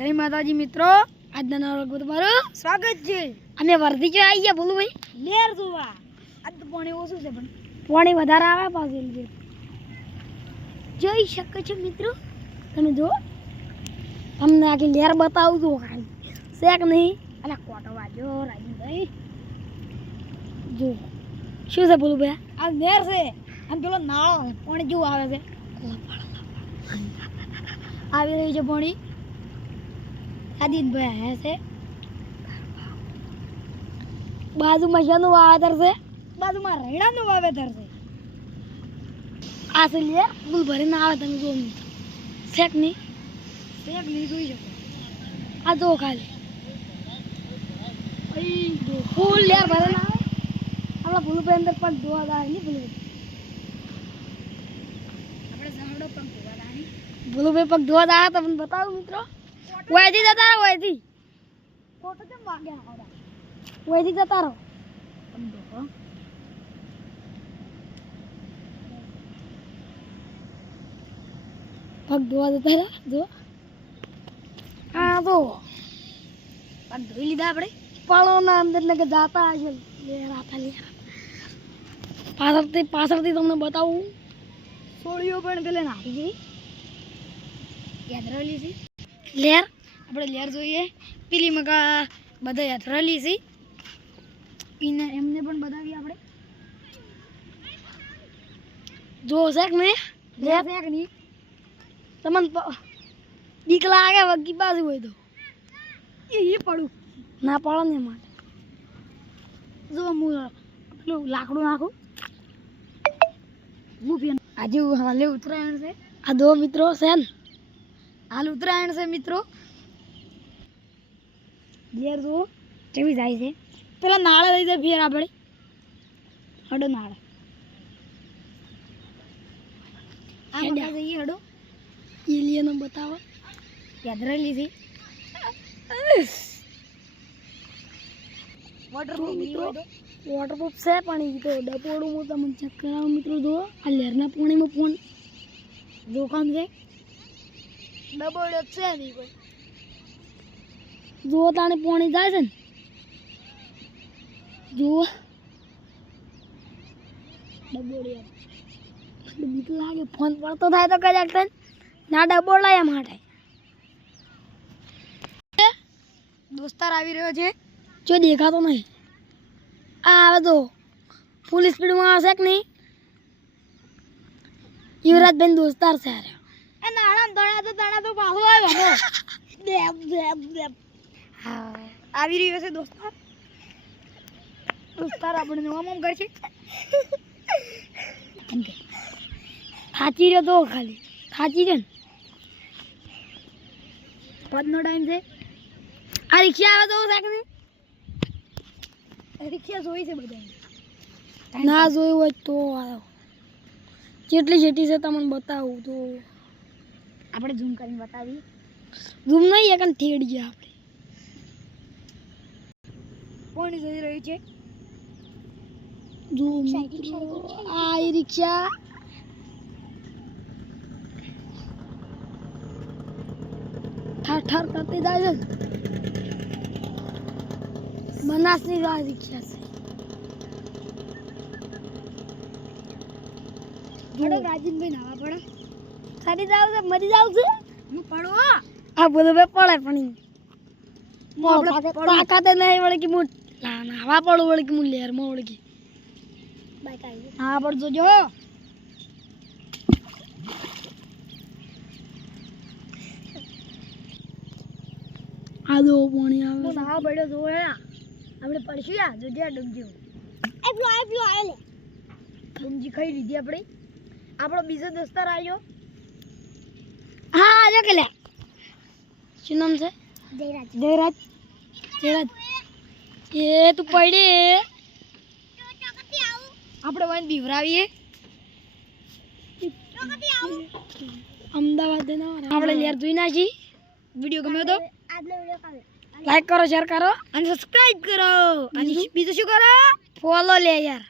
જય માતાજી મિત્રો, આજના નવા વ્લોગમાં તમારું સ્વાગત છે। અમે વર્ધી જો આવી ગયા બોલું ભાઈ લેર જોવા। આજ તો પાણી ઓછું છે પણ પાણી વધારે આવે પાછું જોઈ શકો છો મિત્રો। તમે જો તમને આખી લેર બતાવું છું ખાલી શેક નહીં અને કોટો વાજો રાજીભાઈ જો શું છે બોલું ભાઈ આ લેર છે અને પેલો નાળો પાણી જેવું આવે છે આવી રહ્યું છે પાણી। આદિતભાઈ આવ્યા છે બાજુમાં શાનું વાવેતર છે બાજુમાં રૈણાનું વાવેતર છે। આ છે લે ફૂલ ભરીને આવે તમે જો શેક નહીં જોઈ શકો આ જો ખાલી ફૂલ લેર ભરીને આવે આપણા ભૂલુભાઈ અંદર પણ ધોવા દાય નહીં ભૂલુભાઈ પગ ધોવા દાય તમને બતાવું મિત્રો વૈથી જતા રહો વૈથી ફોટો કેમ વાગે વૈથી જતા રહો પગ ધોવા જતા રહો જો હા તો પગ ધોઈ લીધા આપણે પાળોના અંદર ને કે જાતા હશે પાછળથી તમને બતાવું સોળીઓ પણ પેલે નાખી ગઈ યાદ રહેલી છે લેર આપણે લેર જોઈએ પેલી મકા બધા યાદ રહેલી છે એમને પણ બતાવીએ આપણે જો શેક ને લેર શેક નહીં તમને બીક લાગે વગી બાજુ હોય તો એ પડું ના પડો ને માટે જો હું પેલું લાકડું નાખું આજે હાલે ઉત્તરાયણ છે આ દો મિત્રો છે ને હાલ ઉત્તરાયણ છે મિત્રો ઘેર જુઓ કેવી જાય છે પેલા નાળે લઈ જાય ફેર આપણે હડો નાળે જઈએ હડો એલિયનો બતાવો યાદ રહેલી છે વોટરપ્રૂફ છે પણ એ તો ડપોડું હું તમને ચેક કરાવું મિત્રો જુઓ આ લેરના પાણીમાં ફોન જોખમ છે ડબોડ છે નહીં કોઈ જુઓ તાણે પાણી જાય છે ને જુઓ ડબોડ બીક લાગે ફોન પડતો થાય તો કઈ જાગતા ના ડબોડ લાયા માટે દોસ્તાર આવી રહ્યો છે જો દેખાતો નહીં આ આવે તો ફૂલ સ્પીડમાં આવશે કે નહીં યુવરાજભાઈ દોસ્તાર છે એ નાણા તણા તો પાછો આવ્યો આવી રહ્યો છે દોસ્તાર આપણે નવા મોમ કરશે થાચી રહ્યો તો ખાલી થાચી રહ્યો ને પદનો ટાઈમ છે આ રિક્ષા આવે તો સાકની રિક્ષા જોઈ છે બધા ના જોયું હોય તો આવ્યો જેટલી જેટલી છે તમને બતાવું તો આપણે ઝૂમ કરીને બતાવીએ ઝૂમ નહીં એકન ઠેડી ગયા આપણે કોણ જોઈ રહ્યું છે ઝૂમ આ રિક્ષા ઠાર ઠાર કરતી જાય છે બનાસની આ રિક્ષા છે રાજીનભાઈ નાવા પડે સારી જાવ છે મરી જાવ છે હું પડો આ બધું બે પડે પણ તાકાત નહીં વળે કે હું નાવા પડું વળે કે હું લેરમાં વળે કે હા પડજો જો આ દો પાણી આવે નાવા પડ્યો જો આપણે પડશું યા જો જ્યાં ડૂબજી આવેલે ડૂબજી ખાઈ લીધી આપણે આપણો બીજો દોસ્તાર આવ્યો હા આજો કે લે શું નામ છે જયરાજ એ તું પડે આપણે વાન બીવરાવીએ અમદાવાદ આપણે લેર જોઈ નાખી વિડીયો ગમ્યો તો લાઈક કરો શેર કરો અને સબસ્ક્રાઇબ કરો અને બીજું શું કરો ફોલો લે યાર।